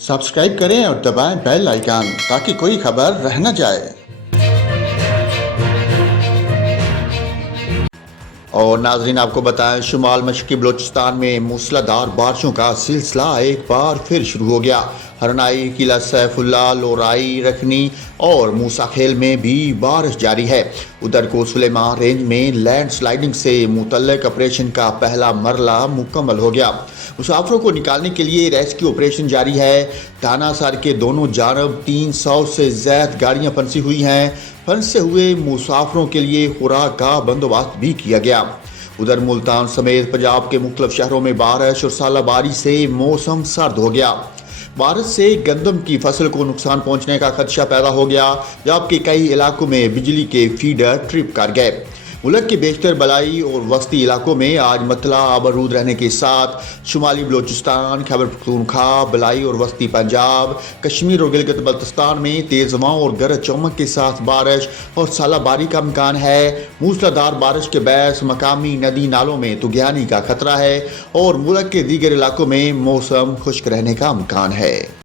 Subscribe करें और दबाएं बेल आइकन ताकि कोई खबर रह न जाए। और नाजरीन, आपको बताएं, शुमाल मशरकी बलोचिस्तान में मूसलाधार बारिशों का सिलसिला एक बार फिर शुरू हो गया। हरनाई, किला सैफुल्ला, लोराई, रखनी और मूसा खेल में भी बारिश जारी है। उधर को सुलेमान रेंज में लैंड स्लाइडिंग से मुतल्लिक ऑपरेशन का पहला मरला मुकम्मल हो गया। मुसाफिरों को निकालने के लिए रेस्क्यू ऑपरेशन जारी है। तानासर के दोनों जानब 300 से ज़्यादा गाड़ियां फंसी हुई हैं। फंसे हुए मुसाफिरों के लिए खुराक का बंदोबस्त भी किया गया। उधर मुल्तान समेत पंजाब के मुख्तलिफ शहरों में बारिश और सालाबारी से मौसम सर्द हो गया। बारिश से गंदम की फसल को नुकसान पहुंचने का खदशा पैदा हो गया, जबकि कई इलाकों में बिजली के फीडर ट्रिप कर गए। मुल्क के बेशतर बलाई और वस्ती इलाकों में आज मतला आबरूद रहने के साथ शुमाली बलोचिस्तान, खैबर पख्तूनख्वा, बलाई और वस्ती पंजाब, कश्मीर और गिलगित बल्तिस्तान में तेज़ हवाओं और गरज चमक के साथ बारिश और सालाबारी का इम्कान है। मूसलाधार बारिश के बायस मकामी नदी नालों में तुगयानी का खतरा है और मुल्क के दीगर इलाकों में मौसम खुश्क रहने का इम्कान है।